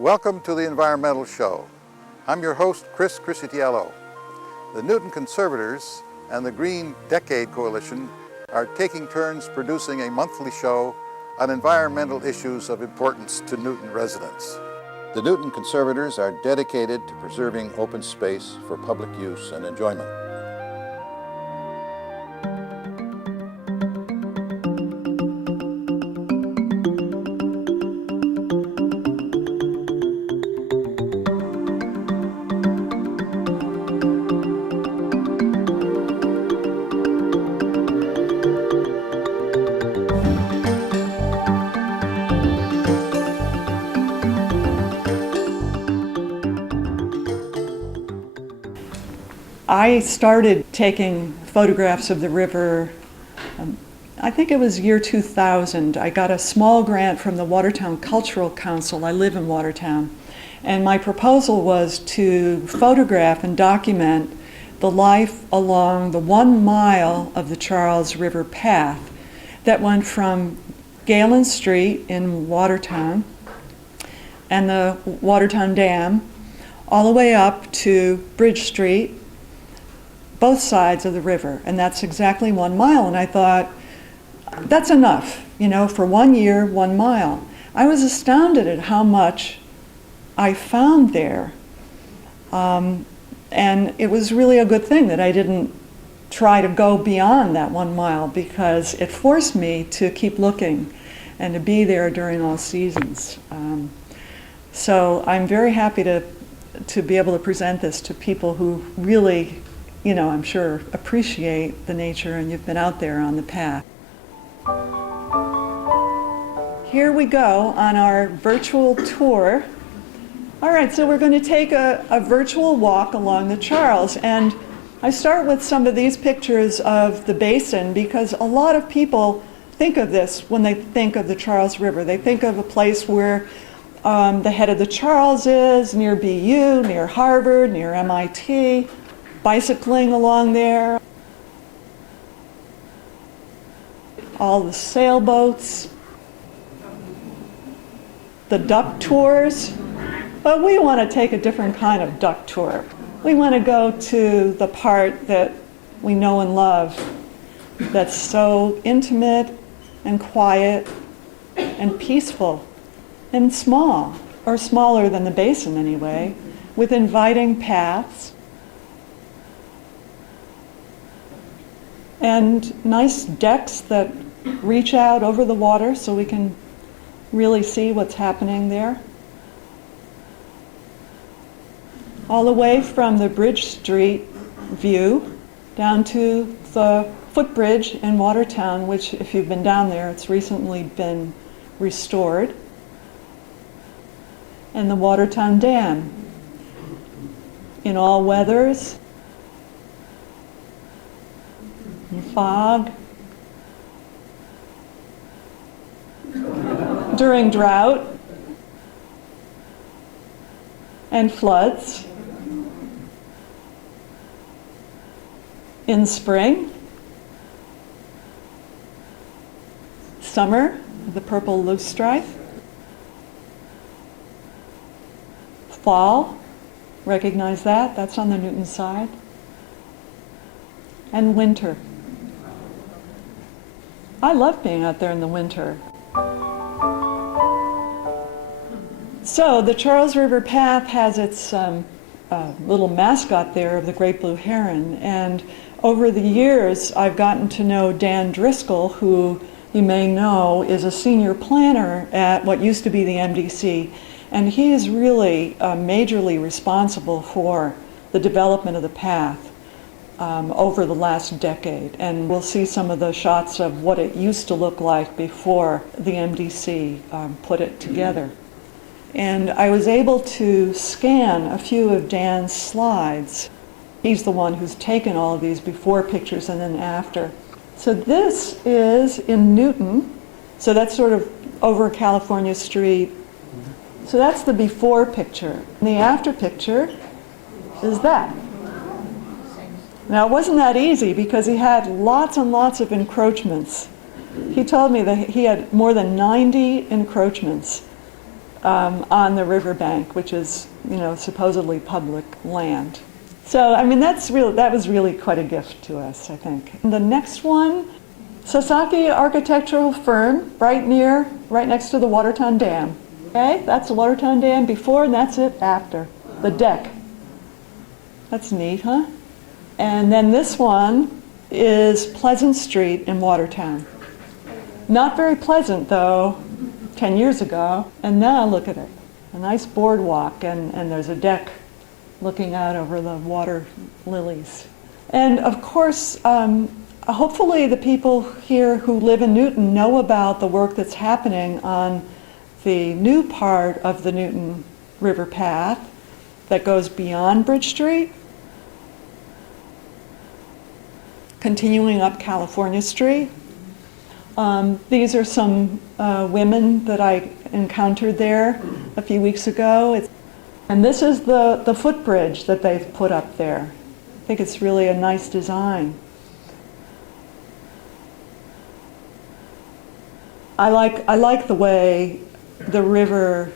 Welcome to the Environmental Show. I'm your host, Chris Criscitiello. The Newton Conservators and the Green Decade Coalition are taking turns producing a monthly show on environmental issues of importance to Newton residents. The Newton Conservators are dedicated to preserving open space for public use and enjoyment. I started taking photographs of the river, I think it was year 2000. I got a small grant from the Watertown Cultural Council. I live in Watertown. And my proposal was to photograph and document the life along the 1 mile of the Charles River path that went from Galen Street in Watertown and the Watertown Dam all the way up to Bridge Street, both sides of the river, and that's exactly 1 mile. And I thought, that's enough, for 1 year, 1 mile. I was astounded at how much I found there. And it was really a good thing that I didn't try to go beyond that 1 mile, because it forced me to keep looking and to be there during all seasons. So I'm very happy to be able to present this to people who really, I'm sure appreciate the nature, and you've been out there on the path. Here we go on our virtual tour. All right, so we're going to take a virtual walk along the Charles, and I start with some of these pictures of the basin because a lot of people think of this when they think of the Charles River. They think of a place where the head of the Charles is, near BU, near Harvard, near MIT, bicycling along there, all the sailboats, the duck tours. But we want to take a different kind of duck tour. We want to go to the part that we know and love, that's so intimate and quiet and peaceful and small, or smaller than the basin anyway, with inviting paths and nice decks that reach out over the water so we can really see what's happening there. All the way from the Bridge Street view down to the footbridge in Watertown, which, if you've been down there, it's recently been restored, and the Watertown Dam in all weathers, in fog, during drought and floods, in spring, summer, the purple loosestrife, fall, recognize that, that's on the Newton side, and winter. I love being out there in the winter. So the Charles River Path has its little mascot there of the great blue heron, and over the years I've gotten to know Dan Driscoll, who you may know is a senior planner at what used to be the MDC, and he is really majorly responsible for the development of the path over the last decade. And we'll see some of the shots of what it used to look like before the MDC put it together. And I was able to scan a few of Dan's slides. He's the one who's taken all of these before pictures and then after. So this is in Newton. So that's sort of over California Street. So that's the before picture. And the after picture is that. Now, it wasn't that easy because he had lots and lots of encroachments. He told me that he had more than 90 encroachments on the riverbank, which is, supposedly public land. So, I mean, that was really quite a gift to us, I think. And the next one, Sasaki Architectural Firm, right next to the Watertown Dam. Okay, that's the Watertown Dam before, and that's it after. The deck. That's neat, huh? And then this one is Pleasant Street in Watertown. Not very pleasant, though, 10 years ago. And now look at it. A nice boardwalk, and there's a deck looking out over the water lilies. And of course, hopefully the people here who live in Newton know about the work that's happening on the new part of the Newton River Path that goes beyond Bridge Street, continuing up California Street. These are some women that I encountered there a few weeks ago. And this is the footbridge that they've put up there. I think it's really a nice design. I like the way the river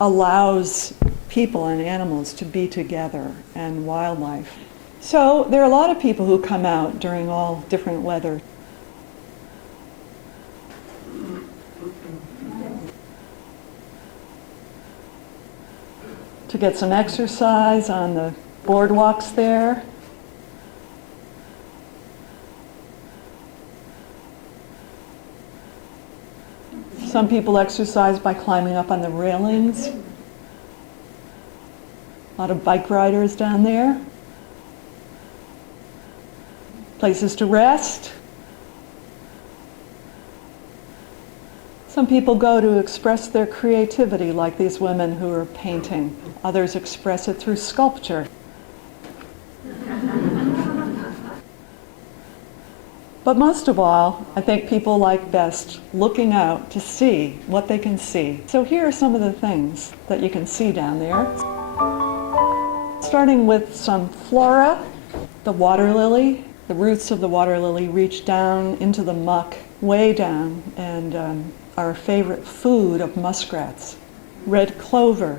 allows people and animals to be together, and wildlife. So there are a lot of people who come out during all different weather. To get some exercise on the boardwalks there. Some people exercise by climbing up on the railings. A lot of bike riders down there. Places to rest. Some people go to express their creativity, like these women who are painting. Others express it through sculpture. But most of all, I think people like best looking out to see what they can see. So here are some of the things that you can see down there. Starting with some flora, the water lily. The roots of the water lily reach down into the muck, way down, and our favorite food of muskrats. Red clover,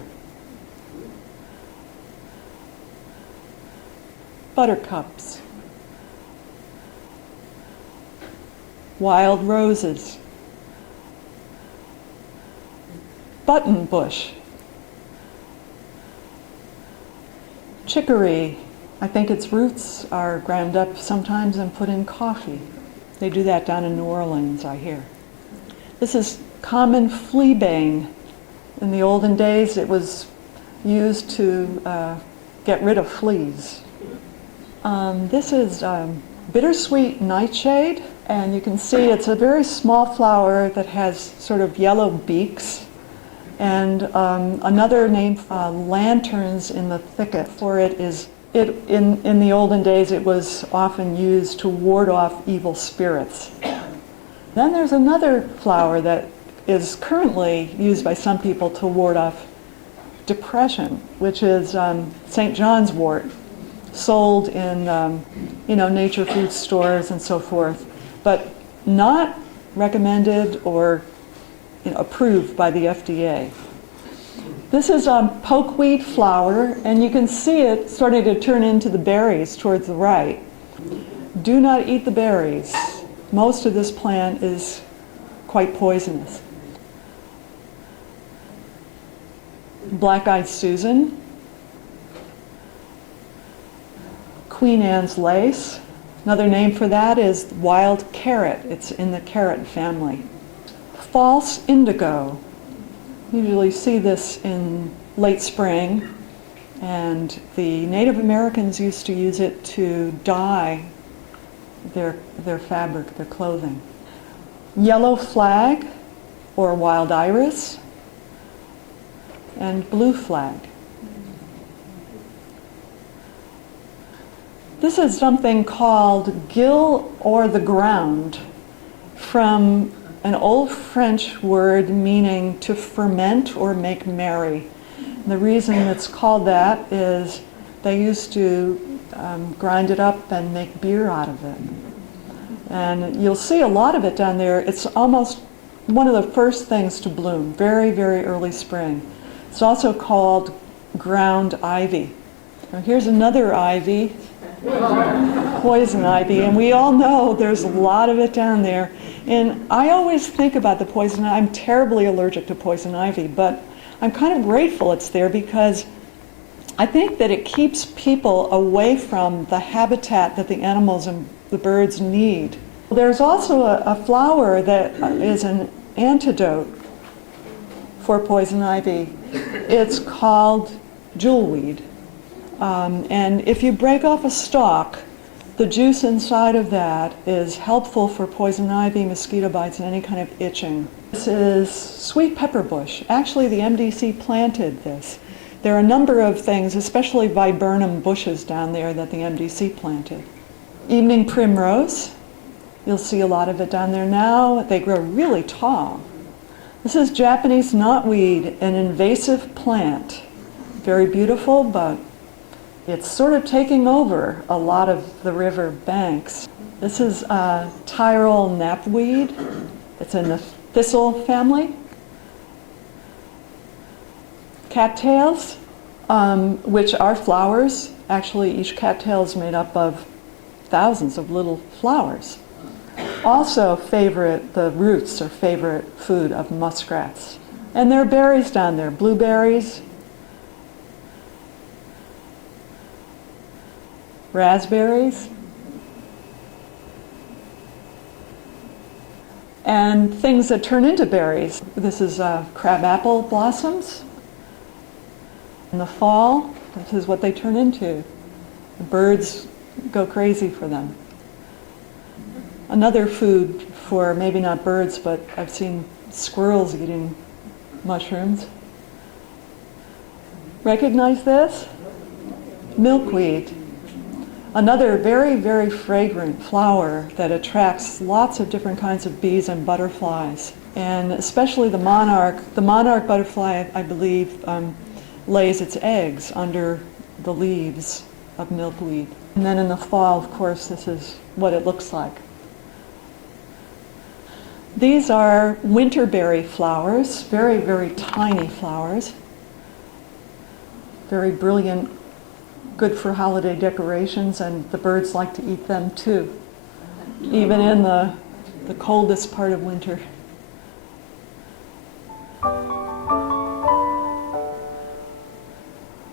buttercups, wild roses, button bush, chicory. I think its roots are ground up sometimes and put in coffee. They do that down in New Orleans, I hear. This is common fleabane. In the olden days, it was used to get rid of fleas. This is bittersweet nightshade, and you can see it's a very small flower that has sort of yellow beaks. And another name, lanterns in the thicket for it is, in the olden days, it was often used to ward off evil spirits. Then there's another flower that is currently used by some people to ward off depression, which is St. John's wort, sold in nature food stores and so forth, but not recommended or approved by the FDA. This is a pokeweed flower, and you can see it starting to turn into the berries towards the right. Do not eat the berries. Most of this plant is quite poisonous. Black-eyed Susan, Queen Anne's lace. Another name for that is wild carrot. It's in the carrot family. False indigo. Usually see this in late spring, and the Native Americans used to use it to dye their fabric, their clothing. Yellow flag, or wild iris, and blue flag. This is something called gill or the ground, from an old French word meaning to ferment or make merry. And the reason it's called that is they used to grind it up and make beer out of it. And you'll see a lot of it down there. It's almost one of the first things to bloom, very, very early spring. It's also called ground ivy. Now here's another ivy, poison ivy, and we all know there's a lot of it down there. And I always think about the poison. I'm terribly allergic to poison ivy, but I'm kind of grateful it's there because I think that it keeps people away from the habitat that the animals and the birds need. There's also a flower that is an antidote for poison ivy. It's called jewelweed. And if you break off a stalk, the juice inside of that is helpful for poison ivy, mosquito bites, and any kind of itching. This is sweet pepper bush. Actually, the MDC planted this. There are a number of things, especially viburnum bushes down there that the MDC planted. Evening primrose. You'll see a lot of it down there now. They grow really tall. This is Japanese knotweed, an invasive plant. Very beautiful, but it's sort of taking over a lot of the river banks. This is Tyrol knapweed. It's in the thistle family. Cattails, which are flowers. Actually, each cattail is made up of thousands of little flowers. Also the roots are favorite food of muskrats. And there are berries down there, blueberries, raspberries, and things that turn into berries. This is crabapple blossoms. In the fall, this is what they turn into. The birds go crazy for them. Another food for maybe not birds, but I've seen squirrels eating mushrooms. Recognize this? Milkweed. Another very, very fragrant flower that attracts lots of different kinds of bees and butterflies. And especially the monarch. The monarch butterfly, I believe, lays its eggs under the leaves of milkweed. And then in the fall, of course, this is what it looks like. These are winterberry flowers, very, very tiny flowers. Very brilliant, good for holiday decorations, and the birds like to eat them too, even in the coldest part of winter.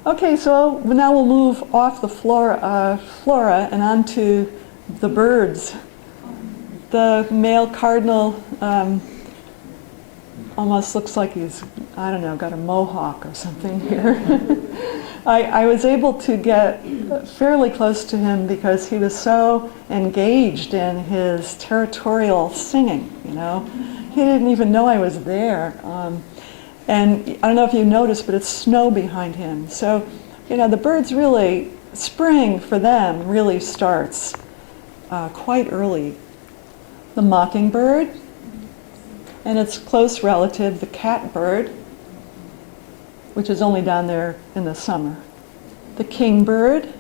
Okay, so now we'll move off the flora and onto the birds. The male cardinal almost looks like he's, I don't know, got a mohawk or something here. I was able to get fairly close to him because he was so engaged in his territorial singing, you know. He didn't even know I was there. And I don't know if you noticed, but it's snow behind him. So, you know, the birds really, spring for them really starts quite early. The mockingbird, and its close relative, the catbird, which is only down there in the summer. The kingbird,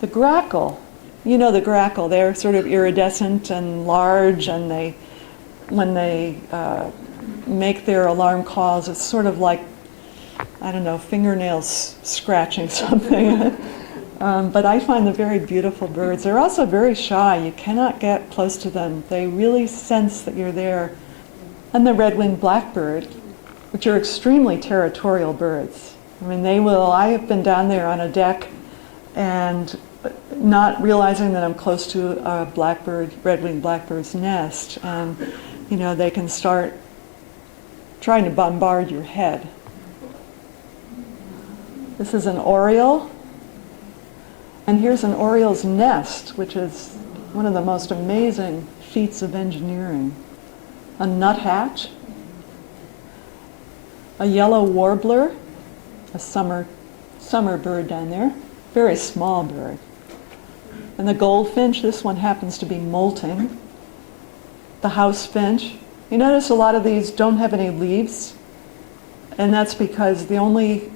the grackle. You know the grackle, they're sort of iridescent and large, and when they make their alarm calls, it's sort of like, I don't know, fingernails scratching something. But I find them very beautiful birds. They're also very shy. You cannot get close to them. They really sense that you're there. And the red-winged blackbird, which are extremely territorial birds. I mean, I have been down there on a deck and not realizing that I'm close to a red-winged blackbird's nest. And, you know, they can start trying to bombard your head. This is an oriole. And here's an oriole's nest, which is one of the most amazing feats of engineering. A nuthatch, a yellow warbler, a summer bird down there, very small bird. And the goldfinch, this one happens to be molting. The house finch. You notice a lot of these don't have any leaves, and that's because the only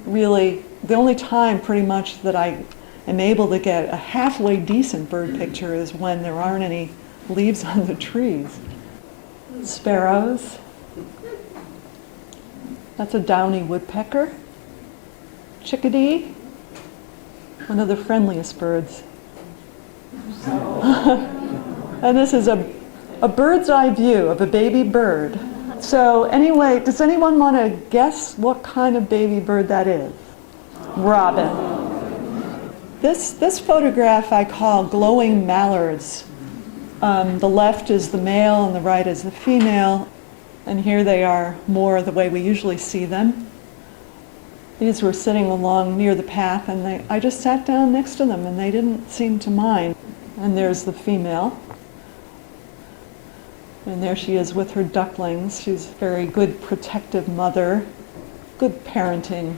time pretty much that I am able to get a halfway decent bird picture is when there aren't any leaves on the trees. sparrows. That's a downy woodpecker. Chickadee, one of the friendliest birds. And this is a bird's eye view of a baby bird. So anyway, does anyone want to guess what kind of baby bird that is? Robin. This photograph I call glowing mallards. The left is the male and the right is the female. And here they are more the way we usually see them. These were sitting along near the path, and I just sat down next to them, and they didn't seem to mind. And there's the female. And there she is with her ducklings. She's a very good protective mother, good parenting.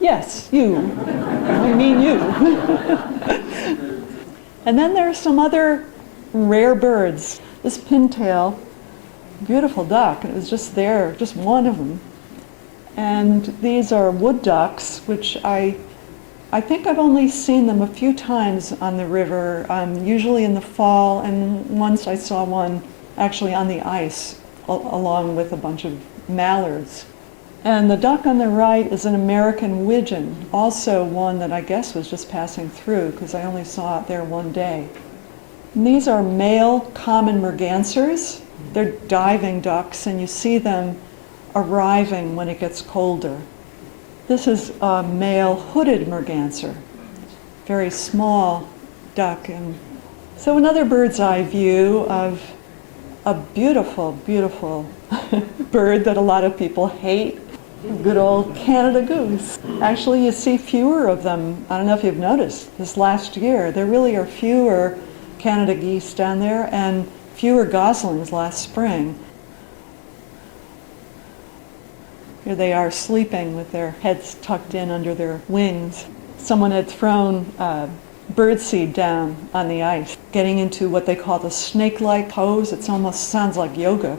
Yes, you. I mean you. And then there are some other rare birds. This pintail, beautiful duck. It was just there, just one of them. And these are wood ducks, which I think I've only seen them a few times on the river, usually in the fall, and once I saw one actually on the ice, along with a bunch of mallards. And the duck on the right is an American widgeon, also one that I guess was just passing through, because I only saw it there one day. And these are male common mergansers. They're diving ducks, and you see them arriving when it gets colder. This is a male hooded merganser, very small duck. And so another bird's eye view of a beautiful, beautiful bird that a lot of people hate, good old Canada goose. Actually, you see fewer of them. I don't know if you've noticed this last year. There really are fewer Canada geese down there and fewer goslings last spring. Here they are sleeping with their heads tucked in under their wings. Someone had thrown birdseed down on the ice, getting into what they call the snake-like pose. It almost sounds like yoga.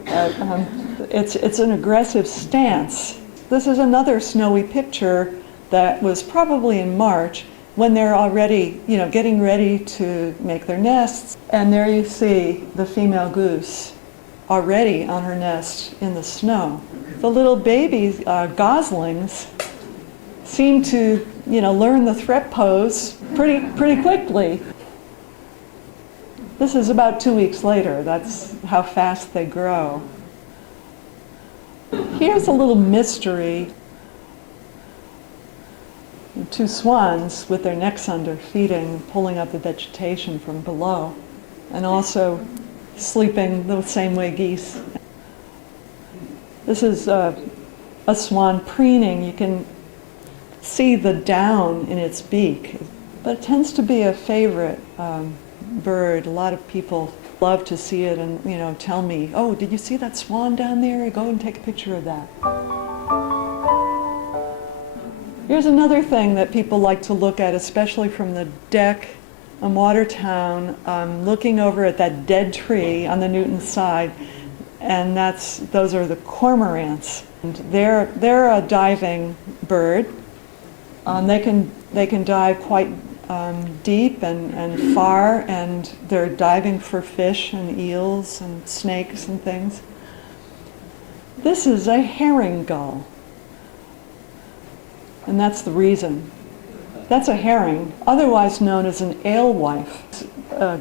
It's an aggressive stance. This is another snowy picture that was probably in March when they're already, getting ready to make their nests. And there you see the female goose already on her nest in the snow. The little baby goslings seem to, learn the threat pose pretty quickly. This is about 2 weeks later. That's how fast they grow. Here's a little mystery. Two swans with their necks under, feeding, pulling up the vegetation from below, and also sleeping the same way geese. This is a swan preening. You can see the down in its beak, but it tends to be a favorite bird. A lot of people love to see it and tell me, oh, did you see that swan down there? Go and take a picture of that. Here's another thing that people like to look at, especially from the deck on Watertown, looking over at that dead tree on the Newton side, and those are the cormorants. And they're a diving bird. They can dive quite deep and far, and they're diving for fish and eels and snakes and things. This is a herring gull, and that's the reason. That's a herring, otherwise known as an alewife.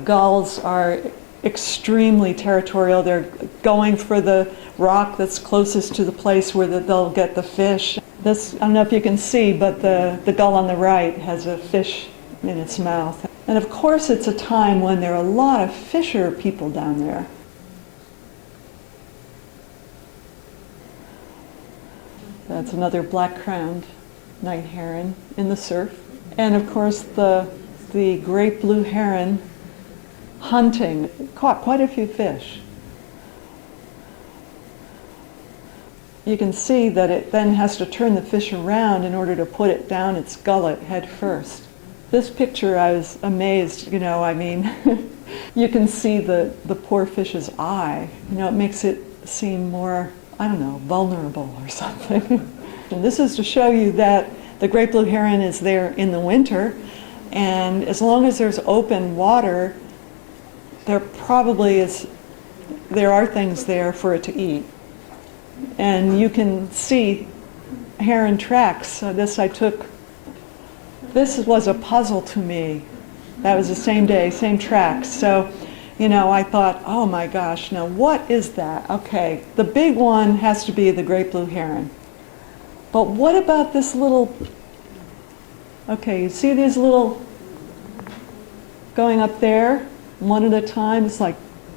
Gulls are extremely territorial. They're going for the rock that's closest to the place where they'll get the fish. This, I don't know if you can see, but the gull on the right has a fish in its mouth. And of course it's a time when there are a lot of fisher people down there. That's another black-crowned night heron in the surf. And of course the great blue heron hunting, caught quite a few fish. You can see that it then has to turn the fish around in order to put it down its gullet head first. This picture, I was amazed, you can see the poor fish's eye. It makes it seem more, vulnerable or something. And this is to show you that the great blue heron is there in the winter, and as long as there's open water, there probably is there are things there for it to eat. And you can see heron tracks. So this was a puzzle to me. That was the same day, same tracks. So, I thought, oh my gosh, now what is that? Okay, the big one has to be the great blue heron. But what about this little, okay, you see these little going up there, one at a time? It's like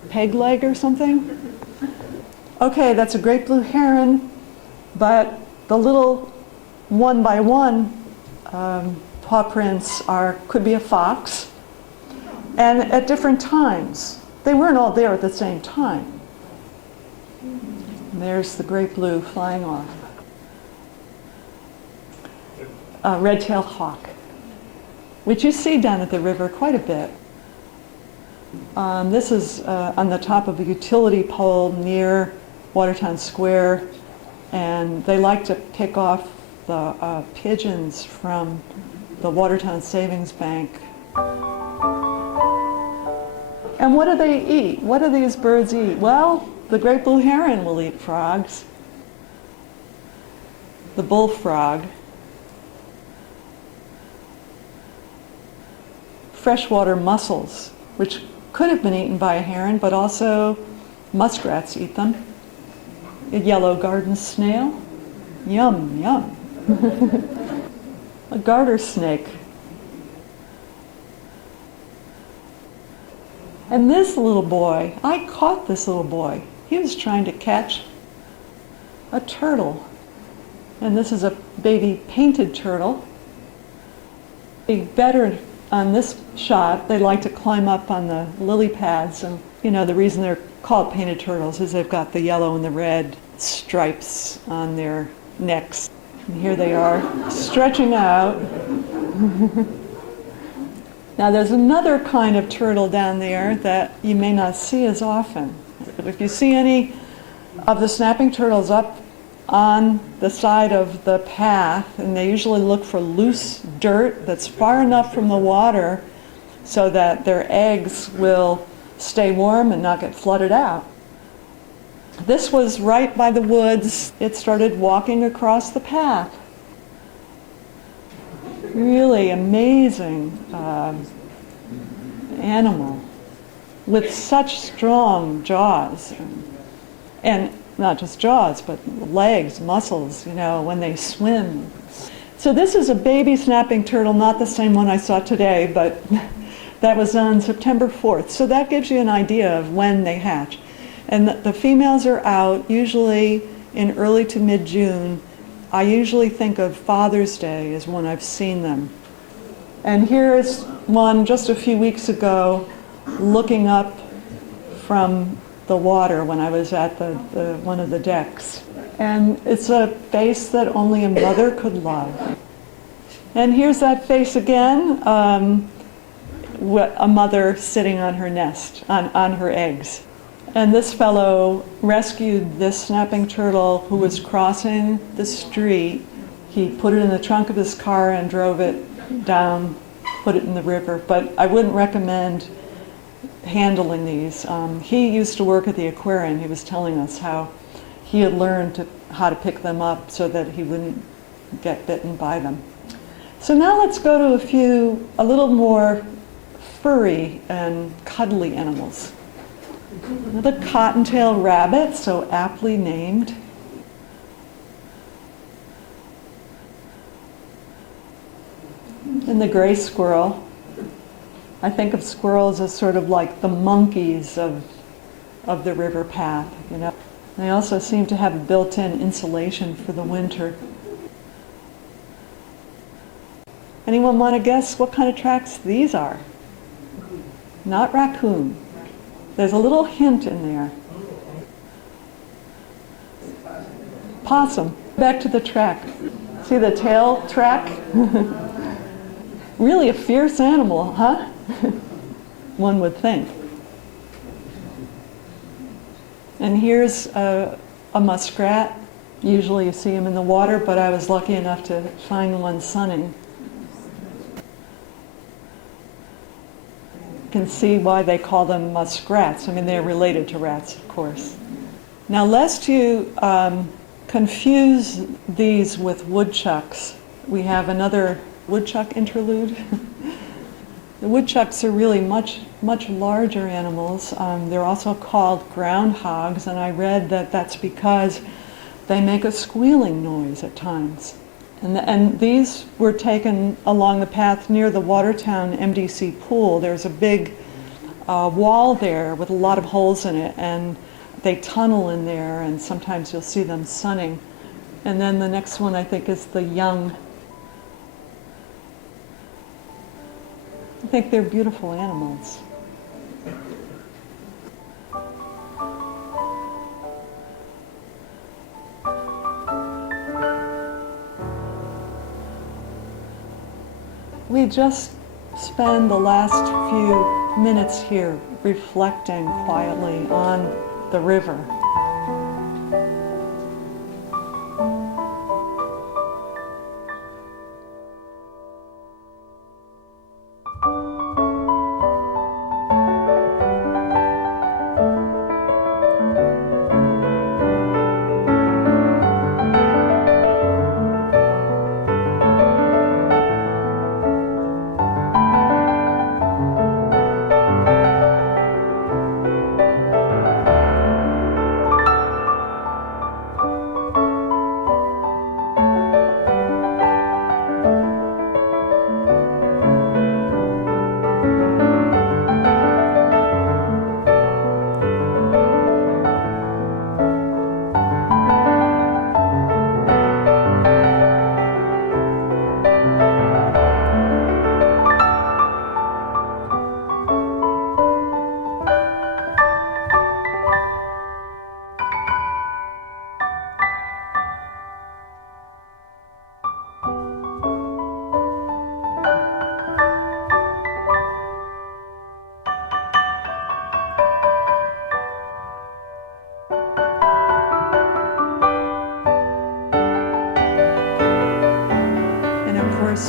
peg leg or something. Okay, that's a great blue heron, but the little one by one paw prints could be a fox, and at different times. They weren't all there at the same time. And there's the great blue flying off. Red-tailed hawk, which you see down at the river quite a bit. This is on the top of a utility pole near Watertown Square, and they like to pick off the pigeons from the Watertown Savings Bank. And what do they eat? What do these birds eat? Well, the great blue heron will eat frogs, the bullfrog, freshwater mussels, which could have been eaten by a heron, but also muskrats eat them. A yellow garden snail, yum, yum. A garter snake. And this little boy, I caught this little boy. He was trying to catch a turtle. And this is a baby painted turtle. Better on this shot, they like to climb up on the lily pads. And the reason they're called painted turtles is they've got the yellow and the red stripes on their necks. And here they are, stretching out. Now there's another kind of turtle down there that you may not see as often. If you see any of the snapping turtles up on the side of the path, and they usually look for loose dirt that's far enough from the water so that their eggs will stay warm and not get flooded out. This was right by the woods. It started walking across the path. Really amazing animal with such strong jaws. And not just jaws, but legs, muscles, when they swim. So this is a baby snapping turtle, not the same one I saw today, but that was on September 4th. So that gives you an idea of when they hatch. And the females are out usually in early to mid-June. I usually think of Father's Day as when I've seen them. And here's one just a few weeks ago looking up from the water when I was at one of the decks. And it's a face that only a mother could love. And here's that face again, a mother sitting on her nest, on her eggs. And this fellow rescued this snapping turtle who was crossing the street. He put it in the trunk of his car and drove it down, put it in the river. But I wouldn't recommend handling these. He used to work at the aquarium. He was telling us how he had learned how to pick them up so that he wouldn't get bitten by them. So now let's go to a little more furry and cuddly animals. The cottontail rabbit, so aptly named. And the gray squirrel. I think of squirrels as sort of like the monkeys of the river path, They also seem to have a built-in insulation for the winter. Anyone want to guess what kind of tracks these are? Not raccoon. There's a little hint in there. Possum. Back to the track. See the tail track? Really a fierce animal, huh? One would think. And here's a muskrat. Usually you see them in the water, but I was lucky enough to find one sunning. can see why they call them muskrats. I mean, they're related to rats, of course. Now, lest you confuse these with woodchucks, we have another woodchuck interlude. The woodchucks are really much larger animals. They're also called groundhogs, and I read that that's because they make a squealing noise at times. And these were taken along the path near the Watertown MDC pool. There's a big wall there with a lot of holes in it, and they tunnel in there, and sometimes you'll see them sunning. And then the next one, I think, is the young. I think they're beautiful animals. We just spend the last few minutes here reflecting quietly on the river.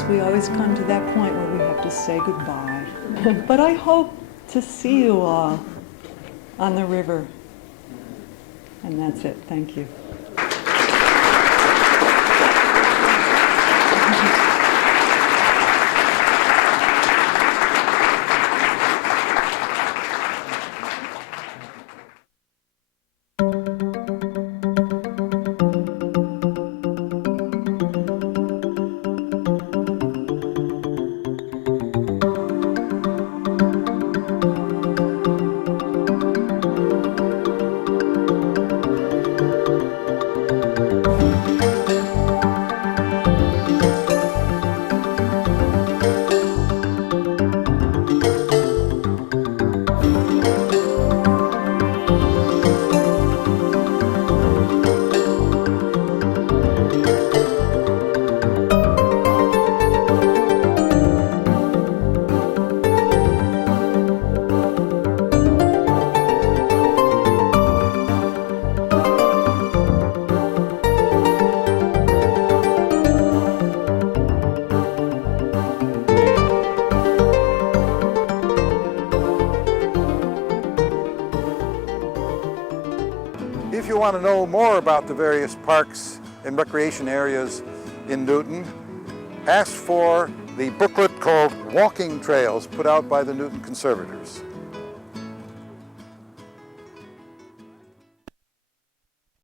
We always come to that point where we have to say goodbye. But I hope to see you all on the river. And that's it. Thank you. If you want to know more about the various parks and recreation areas in Newton, ask for the booklet called Walking Trails put out by the Newton Conservators.